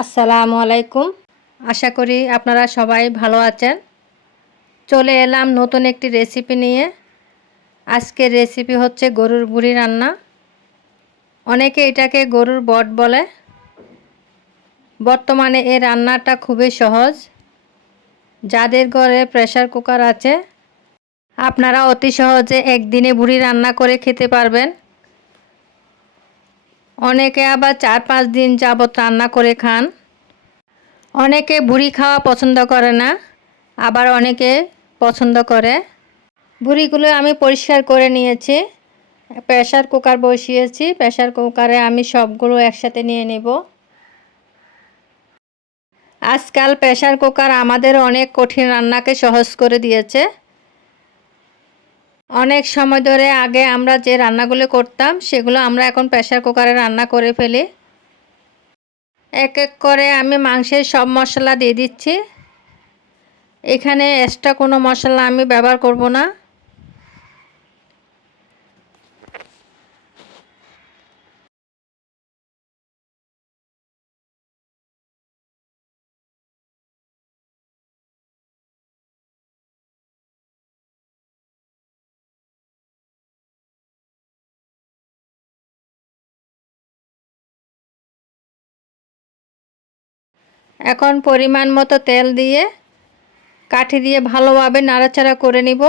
আসসালামু আলাইকুম। আশা করি আপনারা সবাই ভালো আছেন। চলে এলাম নতুন একটি রেসিপি নিয়ে। আজকের রেসিপি হচ্ছে গরুর ভুঁড়ি রান্না। অনেকে এটাকে গরুর বট বলে। বর্তমানে এই রান্নাটা খুবই সহজ। যাদের ঘরে প্রেসার কুকার আছে আপনারা অতি সহজে একদিনে ভুঁড়ি রান্না করে খেতে পারবেন। অনেকে আবার 4-5 দিন যাবত রান্না করে খান। অনেকে ভুঁড়ি খাওয়া পছন্দ করে না, আবার অনেকে পছন্দ করে। ভুঁড়িগুলো আমি পরিষ্কার করে নিয়েছি। প্রেসার কুকার বসিয়েছি। প্রেসার কুকারে আমি সবগুলো একসাথে নিয়ে নেব। আজকাল প্রেসার কুকার আমাদের অনেক কঠিন রান্নাকে সহজ করে দিয়েছে। অনেক সময় ধরে আগে আমরা যে রান্নাগুলো করতাম সেগুলো আমরা এখন প্রেসার কুকারে রান্না করে ফেলি। এক এক করে আমি মাংসের সব মশলা দিয়ে দিচ্ছি। এখানে এক্সট্রা কোনো মশলা আমি ব্যবহার করব না। এখন পরিমাণ মতো তেল দিয়ে কাঠি দিয়ে ভালোভাবে নাড়াচাড়া করে নিব।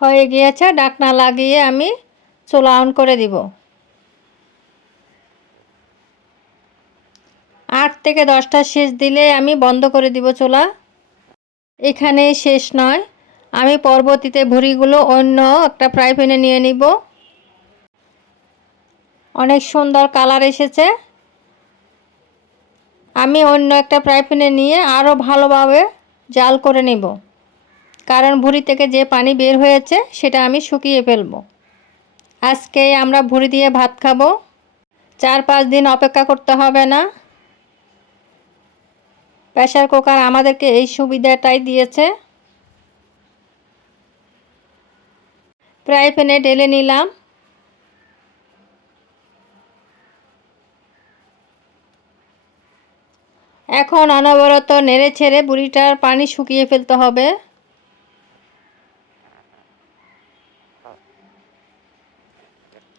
হয়ে গিয়েছে। ঢাকনা লাগিয়ে আমি চুলা অন করে দিব। 8 থেকে 10টা সেচ দিলে আমি বন্ধ করে দিব চুলা। এখানেই শেষ নয়, আমি পরবর্তীতে ভুঁড়িগুলো অন্য একটা ফ্রাই প্যানে নিয়ে নিব। অনেক সুন্দর কালার এসেছে। আমি অন্য একটা ফ্রাই প্যানে নিয়ে আরও ভালোভাবে জাল করে নেব, কারণ ভুঁড়ি থেকে যে পানি বের হয়েছে সেটা আমি শুকিয়ে ফেলব। আজকে আমরা ভুঁড়ি দিয়ে ভাত খাবো। 4-5 দিন অপেক্ষা করতে হবে না। প্রেসার কুকার আমাদেরকে এই সুবিধাটাই দিয়েছে। ফ্রাই প্যানে ঢেলে নিলাম। এখন অনবরত নেড়ে ছেড়ে ভুঁড়িটার পানি শুকিয়ে ফেলতে হবে।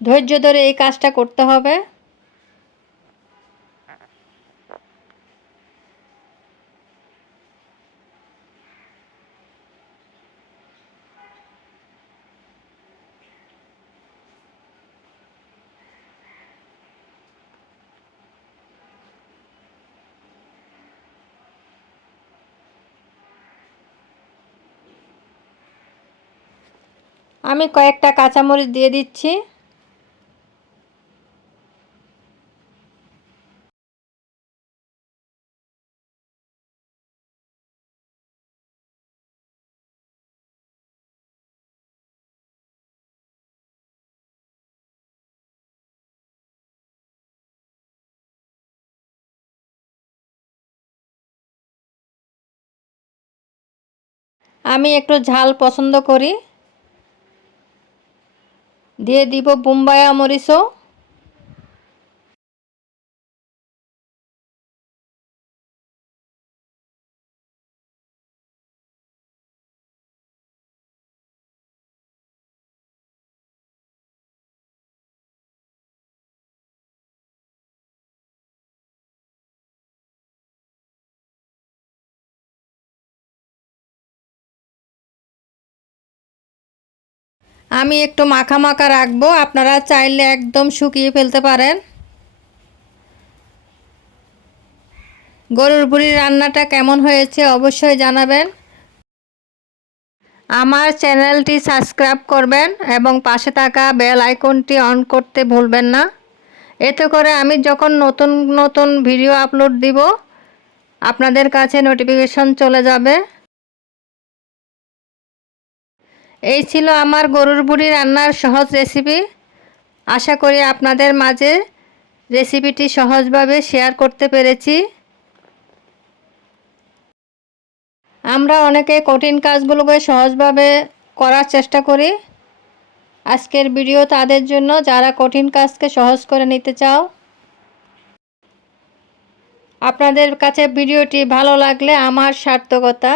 ধৈর্য ধরে এই কাজটা করতে হবে। আমি কয়েকটা কাঁচামরিচ দিয়ে দিচ্ছি। আমি একটু ঝাল পছন্দ করি। দিয়ে দিব বোম্বাইয়া মরিচও। আমি একটু মাখা মাখা রাখবো, আপনারা চাইলে একদম শুকিয়ে ফেলতে পারেন। গরুর ভুঁড়ির রান্নাটা কেমন হয়েছে অবশ্যই জানাবেন। আমার চ্যানেলটি সাবস্ক্রাইব করবেন এবং পাশে থাকা বেল আইকনটি অন করতে ভুলবেন না। এতে করে আমি যখন নতুন নতুন ভিডিও আপলোড দিব আপনাদের কাছে নোটিফিকেশন চলে যাবে। এই ছিল আমার গরুর ভুঁড়ি রান্নার সহজ রেসিপি। আশা করি আপনাদের মাঝে রেসিপিটি সহজভাবে শেয়ার করতে পেরেছি। আমরা অনেকে কঠিন কাজগুলোকে সহজভাবে করার চেষ্টা করি। আজকের ভিডিও তাদের জন্য যারা কঠিন কাজকে সহজ করে নিতে চাও। আপনাদের কাছে ভিডিওটি ভালো লাগলে আমার সার্থকতা।